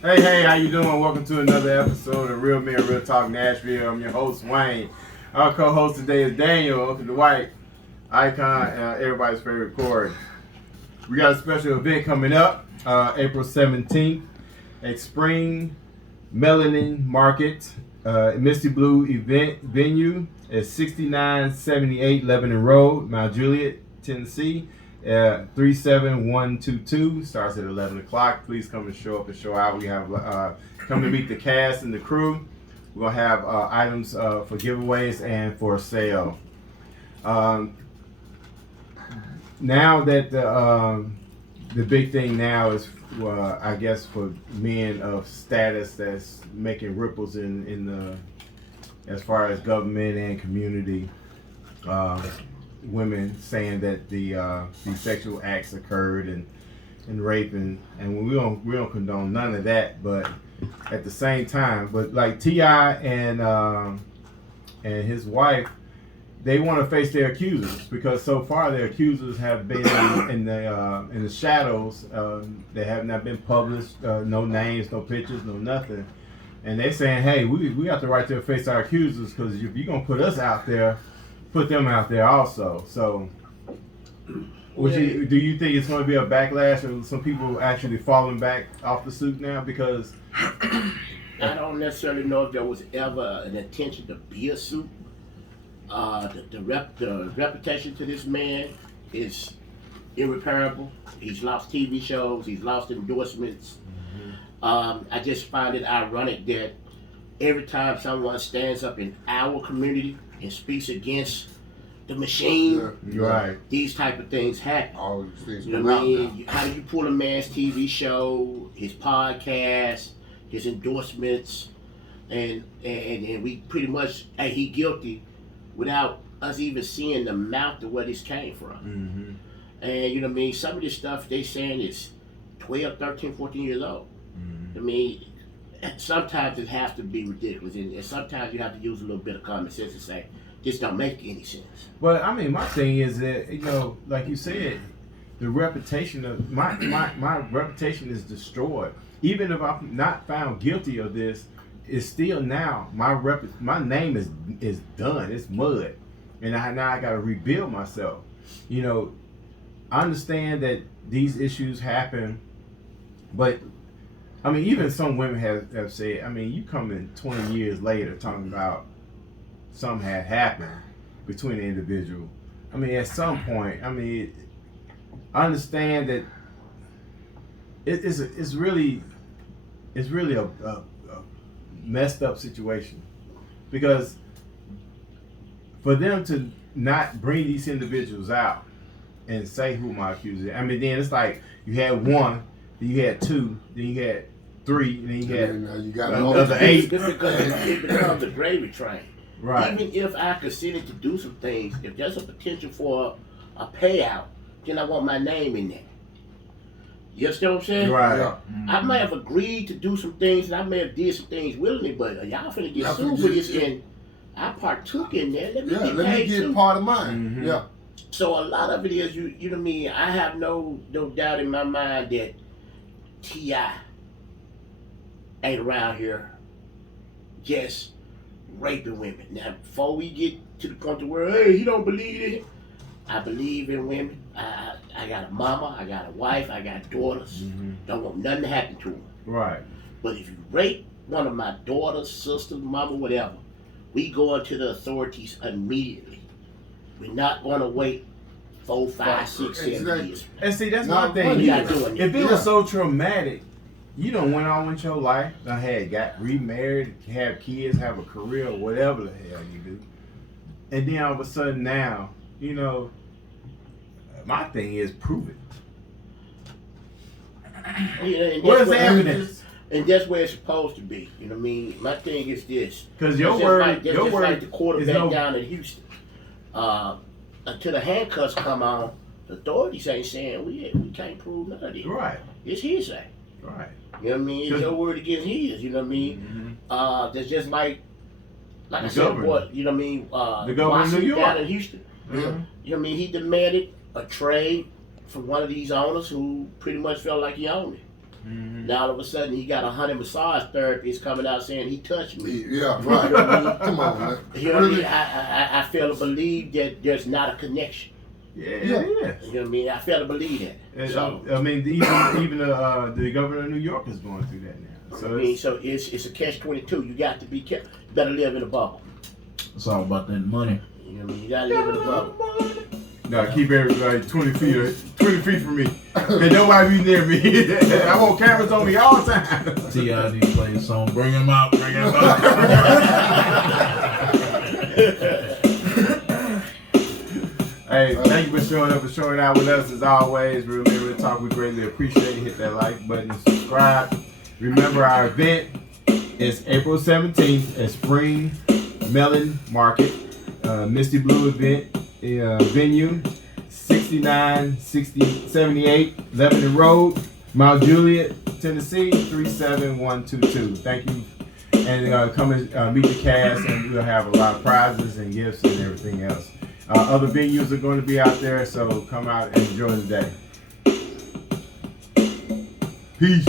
Hey, how you doing? Welcome to another episode of Real Men, Real Talk Nashville. I'm your host, Wayne. Our co-host today is Daniel, Uncle Dwight, Icon, everybody's favorite Corey. We got a special event coming up, April 17th, at Spring Melanin Market, Misty Blue event venue at 6978 Lebanon Rd, Mt.Juliet, Tennessee. 37122 starts at 11 o'clock. Please come and show up and show out. We have come to meet the cast and the crew. We're gonna have items for giveaways and for sale. Now that the big thing now is, I guess, for men of status that's making ripples in the as far as government and community. Women saying that these sexual acts occurred and rape and we don't condone none of that, but at the same time, but like T.I. and his wife, they want to face their accusers because so far their accusers have been in the shadows. They have not been published, no names, no pictures, no nothing, and they're saying, hey, we got the right to face our accusers because if you're gonna put us out there, put them out there also. So, do you think it's going to be a backlash or some people actually falling back off the suit now? Because I don't necessarily know if there was ever an intention to be a suit. The reputation to this man is irreparable. He's lost TV shows. He's lost endorsements. I just find it ironic that every time someone stands up in our community and speaks against the machine, right, these type of things happen. All these things you know what I mean? How do you pull a man's TV show, his podcast, his endorsements, and we pretty much, hey, he guilty without us even seeing the mouth of where this came from. And you know what I mean? Some of this stuff they saying is 12, 13, 14 years old. I mean, sometimes it has to be ridiculous, and sometimes you have to use a little bit of common sense and say, this don't make any sense. But I mean, my thing is that, you know, like you said, the reputation of my reputation is destroyed. Even if I'm not found guilty of this, it's still now my name is done. It's mud, and now I got to rebuild myself. You know, I understand that these issues happen, but I mean, even some women have said, I mean, you come in 20 years later talking about something had happened between the individual. I mean, at some point, I mean, I understand that it's really a messed up situation, because for them to not bring these individuals out and say who my accuser is, I mean, then it's like you had one, then you had two, then you had three, and then you got another 8. Because it becomes a gravy train. Right. Even if I consider to do some things, if there's a potential for a payout, then I want my name in there. You understand what I'm saying? Right. Yeah. I may have agreed to do some things, and I may have did some things willingly, but y'all finna get sued for this, and I partook in that. Let me get too. Part of mine. Yeah. So a lot of it is, you know what I mean? I have no doubt in my mind that T.I. ain't around here just raping women. Now, before we get to the point where, hey, he don't believe it, I believe in women. I got a mama, I got a wife, I got daughters. Don't want nothing to happen to them. Right. But if you rape one of my daughters, sisters, mama, whatever, we go into the authorities immediately. We're not going to wait 4, 5, 6, 7 years. And see, that's my thing. If it was so traumatic, you done went on with your life, got remarried, have kids, have a career, whatever the hell you do. And then all of a sudden now, you know, my thing is prove it. Yeah, where's the evidence? And that's where it's supposed to be. You know what I mean? My thing is this. Because your word, like the quarterback down in Houston. Until the handcuffs come on, the authorities ain't saying we can't prove none of this. Right. It's hearsay. Right. You know what I mean? It's your word against his. You know what I mean? That's just like I said, what you know what I mean? The governor of New York down in Houston. You know what I mean? He demanded a trade from one of these owners who pretty much felt like he owned it. Mm-hmm. Now all of a sudden he got 100 massage therapists coming out saying he touched me. Yeah, right. Come on, man. You know what I mean? I fail to believe that there's not a connection. Yeah. You know what I mean? I fail to believe that. And, So I mean, even the governor of New York is going through that now. So it's a catch-22. You got to be careful. You better live in a bubble. It's all about that money. You know what I mean? You gotta live in a bubble. no, keep everybody 20 feet from me. And nobody be near me. I want cameras on me all the time. T.I. need to play the song. Bring him out. Bring him out. Hey, thank you for showing up and showing out with us as always. Real talk, we greatly appreciate it. Hit that like button and subscribe. Remember, our event is April 17th at Spring Melanin Market, Misty Blue event, venue 6978 Lebanon Road, Mt.Juliet, Tennessee 37122. Thank you. And come and meet the cast, and we'll have a lot of prizes and gifts and everything else. Other venues are going to be out there, so come out and enjoy the day. Peace.